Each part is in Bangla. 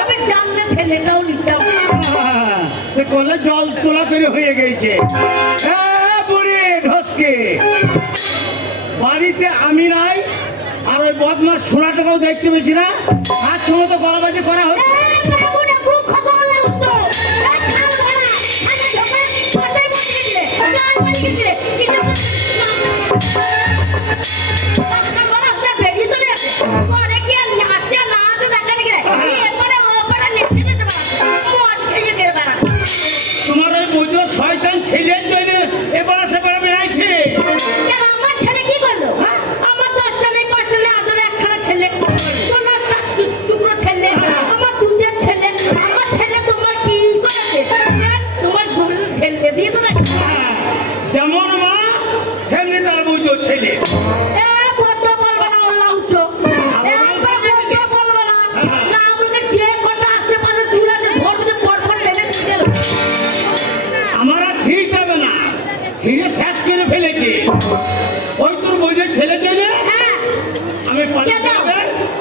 আমি জানলে ছেলেটাও নিতাম। সে কলে জল তোলা করে হয়ে গেছে। বুড়ি ঢসকে বাড়িতে আমি নাই, আর ওই বদমাস সোনাটাকেও দেখতে পেয়েছি না, আর সময় তো গলাবাজি করা হচ্ছে। তোমার ওই বৈধ শয়তান ছেলের জন্য এবারে সেবারে বেড়াইছে। আমার ছেলে কি করলো? আমার 10টা নেই 5টা নেই, আদরে একখানা ছেলে, সোনার টুকরো ছেলে, আমার দুধের ছেলে। আমার ছেলে তোমার কি করেছে? তোমার গুল ছেলে দিয়ে তো না। যেমন মা সেমনি তার বৈধ ছেলে। ছিঁড়ে শেষ করে ফেলেছে ওই তোর বইয়ের ছেলে চলে। আমি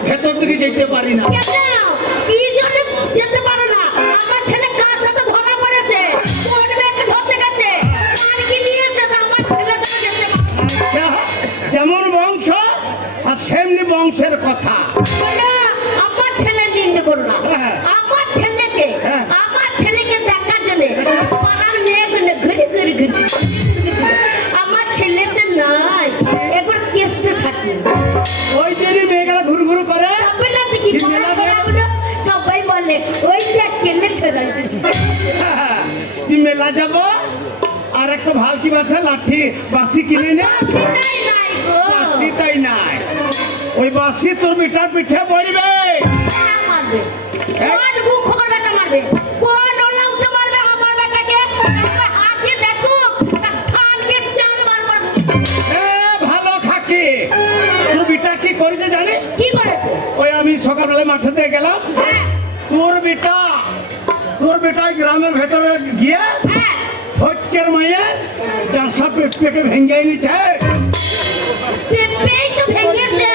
ভেতর দিকে যেতে পারি না। কি জন্য যেতে পারো না? আমার ছেলে কার সাথে ধরা পড়েছে, কোন মেয়েকে ধরতে গেছে, আর কি নিয়েছে, আমার ছেলে তো যেতে পারে। যেমন বংশ আর সেমনি বংশের কথা। আমার ছেলে নিন্দে করো না। আমার ছেলেকে দেখার জন্য পাড়ার মেয়েগুলো ঘুরে ঘুরে ঘুরে আমার ছেলেতে নাই, এবার কেসটা থাকে। ওই জন্য মেয়েগুলো ঘুর ঘুর করে সবাই বলে ওই দেখ কেলে ছেড়াইছে। তুই মেলা যাব আর একটা ভালকি বাসা লাঠি বাসি কিনে নে। বাসিটাই নাই, ওই বাসি তোর বেটার পিঠে পড়বে। মারবে কোন মুখ খবরটা মারবে, কোন ওলা উঠে মারবে আমার বেটাকে। আগে দেখো তার কানকে চাল মারবে। ভালো খাকি তোর বেটা কি করেছে জানিস? কি করেছে? ওই আমি সকালবেলা মাঠে দিয়ে গেলাম, তোর বেটা গ্রামের ভেতরে গিয়ে ফটকের মায়ের ডাঁসা পেটে ভেঙে নিচ্ছে। পেঁপেই তো ভেঙেছে,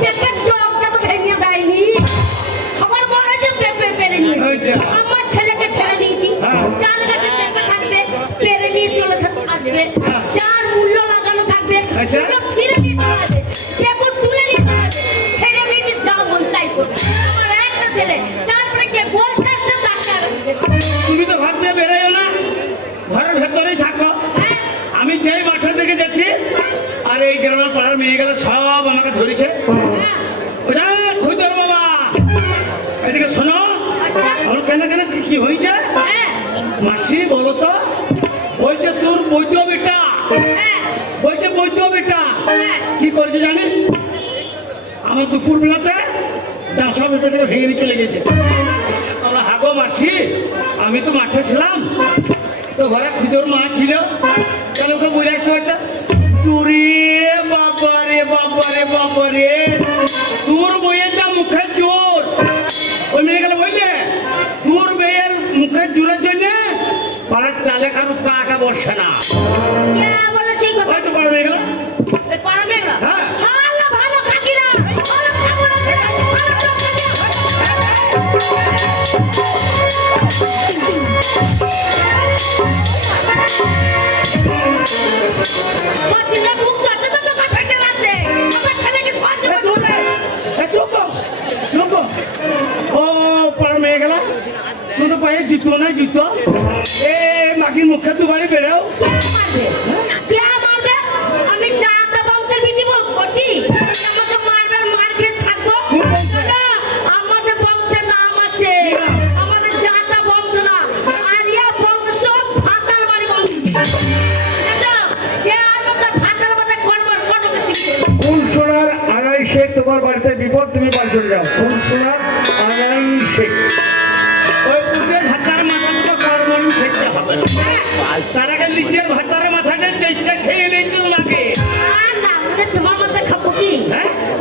পেঁপের ডগটা তো ভেঙে দেয়নি। আমার মনে হয় যে পেঁপে পেরে নিয়েছে। আমার ছেলেকে ছেড়ে দিয়েছি, যার কাছে পেঁপে থাকবে পেরে নিয়ে চলে আসবে, যার মূল্য লাগানো থাকবে সেগুলো ছিঁড়ে নিয়ে চলে আসবে, পেঁপে তুলে নিয়ে চলে আসবে। ছেড়ে দিয়েছি, যা বল তাই করবে। আমার একটা ছেলে, তারপরে কে বলতে আসছে তাকে। তুমি তো ভাবতে বেরোয় না, ঘরের ভেতরেই থাকো। আমি যেই মাঠে থেকে যাচ্ছি আর এই গ্রামের পাড়ার মেয়ে গেলে সব আমাকে ধরেছে। খুঁজর বাবা এদিকে শোনো। কেন কেন কি হয়েছে? মাসি বলো তো। বলছে তোর বৈধ বেটা, বলছে বৈধ বেটা কি করেছে জানিস? আমার দুপুর বেলাতে ডাঁসা বেটাটাকে ভেঙে নিয়ে চলে গেছে। আমরা হাগো মাসি, আমি তো মাঠে ছিলাম, তো ঘরে খুদর মা ছিল, তাহলে ওকে বলে আসতে পারতাম। চুরি বাবারে বাবারে বাবারে, তোর বইয়ের যা মুখের জোর। ওই মেয়ে গেলে বললে তোর বইয়ের মুখের জোরের জন্য পাড়ার চালে কারো কাটা বসে না। হয়তো পাড়া মেয়ে গেল, পাড়া মেয়েরা হ্যাঁ ভালো কাকিরা ভালো খাবো না। পায়ে জুতো না জুতো এ মাগির মুখে দুবারে বেরো। আমি জাতা বংশের বিটি বটি, আমাকে মারবে, মার খেয়ে থাকবো। আমাদের বংশের নাম আছে, আমাদের জাতা বংশ না, আরিয়া বংশ, ভাতার বাড়ি বংশ। কোন সোনার আড়াইশে তোমার বাড়িতে বিপদ, তুমি বাড়ি চলে যাও। কোন সোনার আড়াইশে ওই উঠের ভাতার মাথাটা কর্মণি খেতে হবে না। তার আগে নিচের ভাতার মাথাটা চেঁচা খেয়ে নিয়েছে তোমাকে। তোমার মাথায় খাবো কি?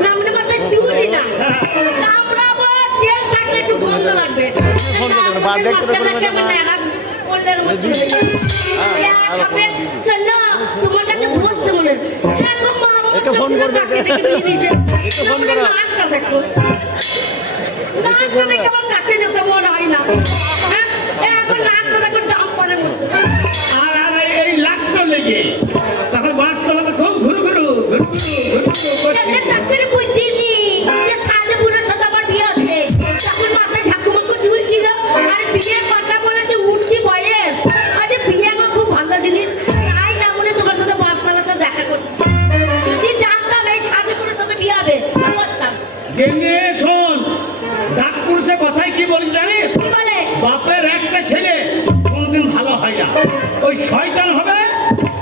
নামনে মাথায় চুরি না, কামড়াবো, তেল থাকলে একটু গন্ধ লাগবে। তোমার কাছে বসতে মনে ফোন করবে। নাকটা দেখে আমার কাছে যেতে মন হয় না। হ্যাঁ, এখন নাকটা দেখো ডাম পরে মতো। আর আর এই লাখটা লেগে তখন বাস তলাতে খুব ঘুরু ঘুরু ঘুরু ঘুরু করছে। তারপরে বুঝিনি যে সালে বুড়োর সাথে আমার বিয়ে হচ্ছে। তখন মাথায় ঝাঁকুমাকু চুল ছিল। আর বিয়ের কথা বলেছে উঠতি বয়স। আরে বিয়ে আমার খুব ভালো জিনিস। তাই না বলে তোমার সাথে বাসতলার সাথে দেখা করতে। যদি জানতাম এই সালে বুড়োর সাথে বিয়ে হবে করতাম। গেলে শোন, ডাক পুরুষে কথাই কি বলিস জানিস? কি বলে? বাপের একটা ছেলে কোনোদিন ভালো হয় না, ওই শয়তান হবে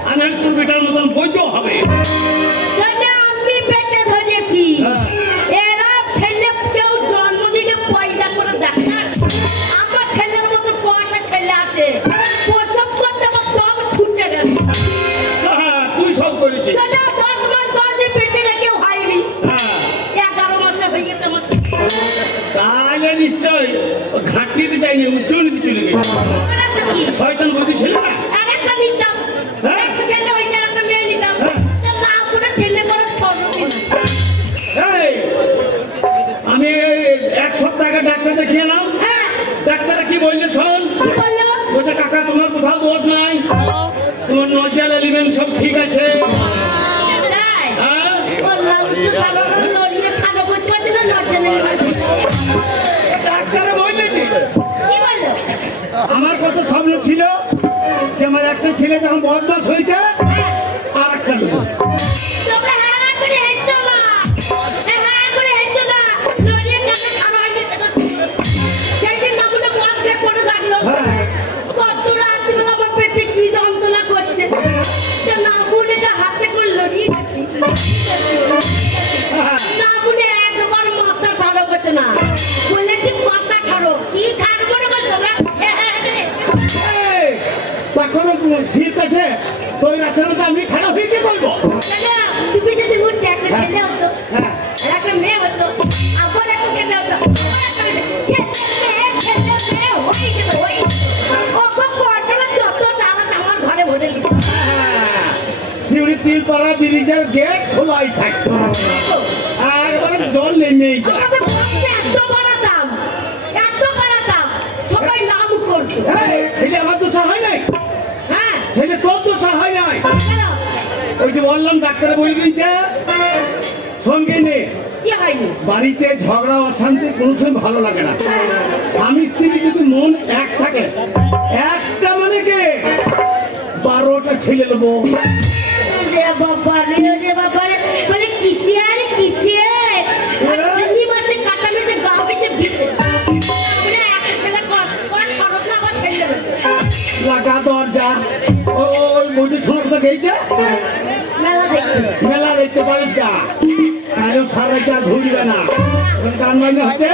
আর নাহলে তোর বেটার মতন বৈধ হবে। শোনো, আমি পেটে ধরেছি। এরা ছেলে কেউ জন্ম থেকে পয়দা করে দেখে। আমার ছেলের মতো কয়টা ছেলে আছে প্রসব করতে আমার দম ছুটে গেছে। হ্যাঁ, তুই সব করেছিস। শোনো, 10 মাস 10 দিন পেটে রেখেও হয়নি। হ্যাঁ, 11 মাসে হয়ে গেছে আমার ছেলে। তাহলে নিশ্চয় ঘাটতিতে যায়নি, উচ্চ নিতে চলে গেছে। ওরা তো কি? শয়তান বুদ্ধি ছিল না। আরেকটা নিতাম। হ্যাঁ। একটা ছেলে হয়েছে, একটা মেয়ে নিতাম। হ্যাঁ। তা না করে ছেলে করে ছোট দিন। এই, আমি এক সপ্তাহ আগে ডাক্তার দেখিয়ে এলাম। হ্যাঁ, ডাক্তাররা কি বলছে শোন, কি বললো? বলছে কাকা তোমার কোথাও দোষ নাই, তোমার নজর এলিমেন্ট সব ঠিক আছে। তাই? হ্যাঁ, বললাম, একটু সাধারণ লড়িয়ে ঠান্ডা করতে পারছি না, লজ্জা নেই পারছি না। ডাক্তারে বলেছে কি বললো? আমার কত স্বপ্ন ছিল যে আমার একটা ছেলে যখন বদমাস হয়েছে হ্যাঁ, আর একটা নেবো। তোমরা হ্যাঁ করে হেসো না। হ্যাঁ করে হেসো না। লড়িয়ে কান্না খাওয়া হয়নি সেটা শুনো। যেদিন নামুনে মদ খেয়ে পড়ে থাকলো, হ্যাঁ, কত রাত্রিবেলা আমার পেটে কি যন্ত্রণা করছে। তো নামুনে যে হাতে করে লড়িয়ে গেছি। হ্যাঁ, নামুনে একবার মাথা ঠাড়ো করছে না। বলেছি মাথা ঠাড়ো। কি ঠাড়ো করে বলছো না? এই, তখনও শীত আছে, তো ওই রাতের মধ্যে আমি ঠান্ডা হয়ে কি করবো? দাদা, তুমি যদি উঠতে একটা ছেলে হতো, হ্যাঁ, আর একটা মেয়ে হতো, আবার একটা ছেলে হতো, আবার একটা মেয়ে, ছেলে মেয়ে হয়ে যেত, হয়ে যেত। ওকে কন্ট্রোলে যত চালাতে আমার ঘরে ভরে নিত। হ্যাঁ, শিউরি তিল পাড়া ব্রিজের গেট খোলাই থাকতো, একবারে জল নেমেই যায়। আমাদের বক্সে এত বাড়াতাম, সবাই নাম করতো। এই, ছেলে আমার দোষা হয় নাই, হ্যাঁ, ছেলে তোর দোষা হয় নাই। কেন? ওই যে বললাম ডাক্তারে বলে দিয়েছে সঙ্গে নে। কি হয়নি? বাড়িতে ঝগড়া অশান্তি কোনো সময় ভালো লাগে না। স্বামী স্ত্রী যদি মন এক থাকে, একটা মানে কে 12টা ছেলে নেবো। রে বাবা রে, বলে কিসে আরে কিসে? আর সিনি মাছে কাটা মেছে গা মেছে বিছে। আমরা একটা ছেলে কর, ওরা ছোট না আবার ছেলে দেবে। লাগা দরজা ওই বইটি শোনার তো গেছে মেলা দেখতে। মেলা দেখতে পারিস না, আর সারাইটা ঘুরবে না, ওখানে গান বাজনা হচ্ছে,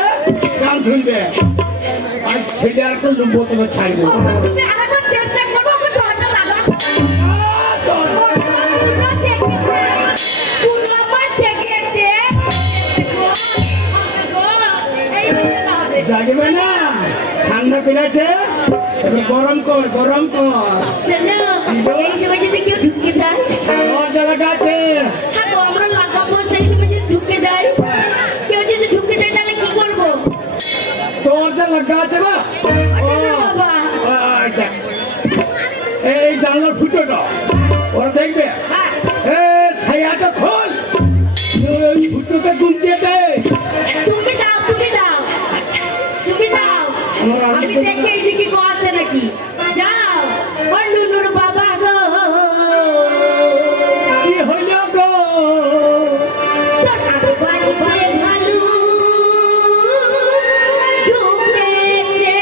গান শুনবে। আর ছেলে আর একটা লোক বোতলে ছাড়বো। তুমি আরেকবার চেষ্টা করবো, ওকে দরজা লাগা। জাগবে না, ঠান্ডা করেছে, গরম কর গরম কর। এই সময় যদি কেউ ঢুকে যায়, দরজা লাগা আছে, হ্যাঁ গো, আমরা লাগাবো। সেই সময় যদি ঢুকে যায়, কেউ যদি ঢুকে যায় তাহলে কি করবো? দরজা লাগা আছে না? ও, বাবা, ওই দেখ। এই জানলার ফুটোটা ওরা দেখবে। হ্যাঁ, এ ছায়াটা খোল, ওই ফুটোটা গুঞ্জে দে। তুমি দাও, তুমি দাও, তুমি দাও। আমার আনন্দ আমি দেখে এদিকে গো আসে নাকি। যাও, ও নুনুর বাবা গো, কি হইল গো? তোর বাড়িতে ভালু ঢুকেছে।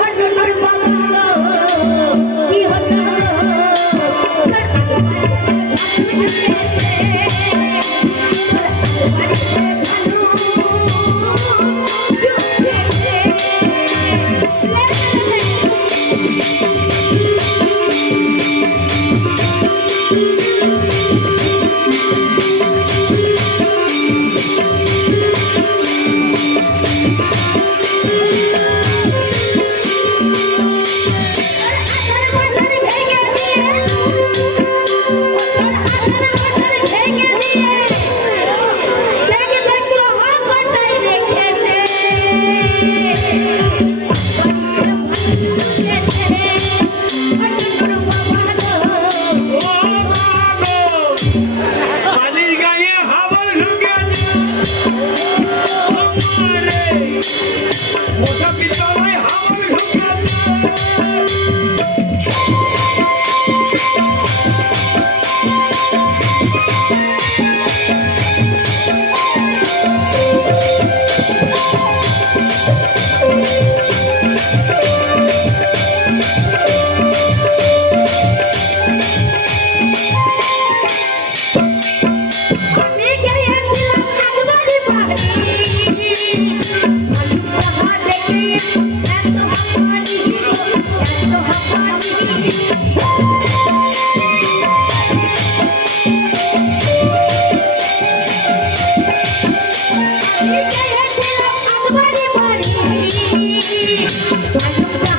ও নুনুর বাবা গো, কি হলো? তোর বাড়িতে ভালু ঢুকেছে। মশা বিদ্যালয় হামার আমি গিয়েছিলাম একবারই বাড়ি ভালুকা দেখে এত হাঁপানি আমি গিয়েছিলাম একবারই বাড়ি